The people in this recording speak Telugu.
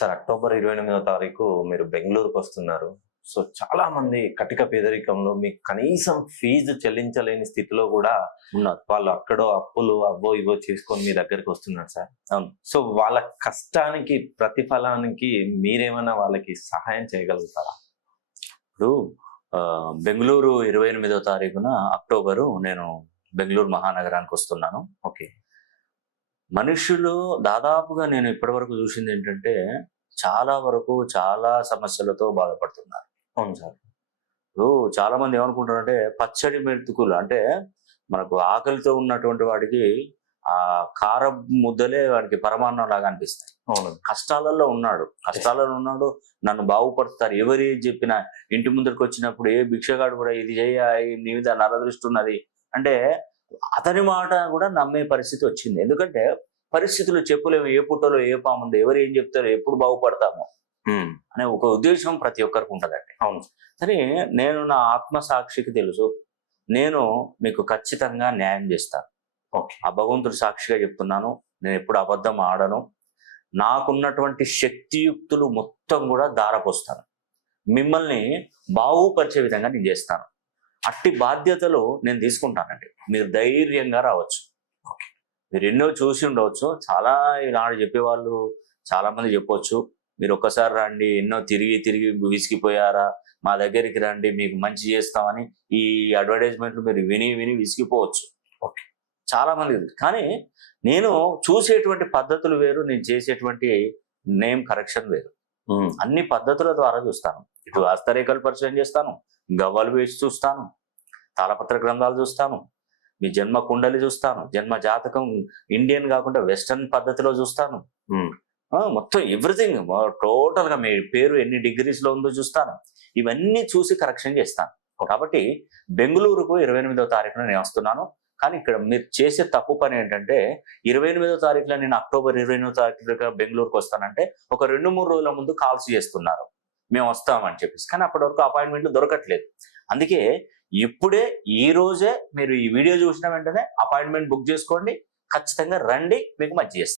సార్ అక్టోబర్ 28వ తారీఖు మీరు బెంగుళూరుకి వస్తున్నారు. సో చాలా మంది కటిక పేదరికంలో మీకు కనీసం ఫీజు చెల్లించలేని స్థితిలో కూడా ఉన్నారు. వాళ్ళు అక్కడో అప్పులు అవో ఇవో చేసుకొని మీ దగ్గరికి వస్తున్నారు సార్. అవును. సో వాళ్ళ కష్టానికి ప్రతిఫలానికి మీరేమైనా వాళ్ళకి సహాయం చేయగలుగుతారా? ఇప్పుడు బెంగుళూరు 28వ తారీఖున అక్టోబరు నేను బెంగుళూరు మహానగరానికి వస్తున్నాను. ఓకే. మనుషులు దాదాపుగా నేను ఇప్పటివరకు చూసింది ఏంటంటే చాలా వరకు చాలా సమస్యలతో బాధపడుతున్నారు. అవును సార్. ఇప్పుడు చాలా మంది ఏమనుకుంటారంటే పచ్చడి మెతుకులు అంటే మనకు ఆకలితో ఉన్నటువంటి వాడికి ఆ కార ముద్దలే వాడికి పరమాన్నం లాగా అనిపిస్తాయి. అవును. కష్టాలలో ఉన్నాడు, నన్ను బాగుపరుస్తారు. ఎవరు ఏది చెప్పినా ఇంటి ముందరికి వచ్చినప్పుడు ఏ భిక్షగాడు కూడా ఇది చేయ నీ మీద నరదృష్టి ఉన్నది అంటే అతని మాట కూడా నమ్మే పరిస్థితి వచ్చింది. ఎందుకంటే పరిస్థితులు చెప్పులేము, ఏ పుట్టలో ఏ పాముందో, ఎవరు ఏం చెప్తారో, ఎప్పుడు బాగుపడతామో అనే ఒక ఉద్దేశం ప్రతి ఒక్కరికి ఉంటుందండి. అవును. కానీ నేను నా ఆత్మసాక్షికి తెలుసు, నేను మీకు ఖచ్చితంగా న్యాయం చేస్తాను. ఓకే. ఆ భగవంతుడు సాక్షిగా చెప్తున్నాను, నేను ఎప్పుడు అబద్ధం ఆడను. నాకున్నటువంటి శక్తియుక్తులు మొత్తం కూడా దారపోస్తాను, మిమ్మల్ని బాగుపరిచే విధంగా నేను చేస్తాను. అట్టి బాధ్యతలు నేను తీసుకుంటానండి. మీరు ధైర్యంగా రావచ్చు. మీరు ఎన్నో చూసి ఉండవచ్చు, చాలా ఈనాడు చెప్పేవాళ్ళు చాలా మంది చెప్పవచ్చు, మీరు ఒక్కసారి రండి, ఎన్నో తిరిగి తిరిగి విసిగిపోయారా, మా దగ్గరికి రండి మీకు మంచి చేస్తామని ఈ అడ్వర్టైజ్మెంట్లు మీరు విని విని విసిగిపోవచ్చు. ఓకే, చాలా మంది. కానీ నేను చూసేటువంటి పద్ధతులు వేరు, నేను చేసేటువంటి నేమ్ కరెక్షన్ వేరు. అన్ని పద్ధతుల ద్వారా చూస్తాను. ఇటు హస్తరేఖలు పరిచయం చేస్తాను, గవ్వలు వేసి చూస్తాను, తాళపత్ర గ్రంథాలు చూస్తాను, మీ జన్మ కుండలి చూస్తాను, జన్మ జాతకం ఇండియన్ కాకుండా వెస్టర్న్ పద్ధతిలో చూస్తాను. మొత్తం ఎవ్రీథింగ్ టోటల్ గా మీ పేరు ఎన్ని డిగ్రీస్ లో ఉందో చూస్తాను. ఇవన్నీ చూసి కరెక్షన్ చేస్తాను. కాబట్టి బెంగళూరుకు 28వ తారీఖున నేను వస్తున్నాను. కానీ ఇక్కడ మీరు చేసే తప్పు పని ఏంటంటే 28వ తారీఖులో నేను అక్టోబర్ 28వ తారీఖు బెంగళూరుకు వస్తానంటే ఒక 2-3 రోజుల ముందు కాల్స్ చేస్తున్నారు, మేము వస్తామని చెప్పేసి. కానీ అప్పటి వరకు అపాయింట్మెంట్లు దొరకట్లేదు. అందుకే ఇప్పుడే ఈ రోజే మీరు ఈ వీడియో చూసిన వెంటనే అపాయింట్మెంట్ బుక్ చేసుకోండి, ఖచ్చితంగా రండి, మీకు మంచి చేస్తాను.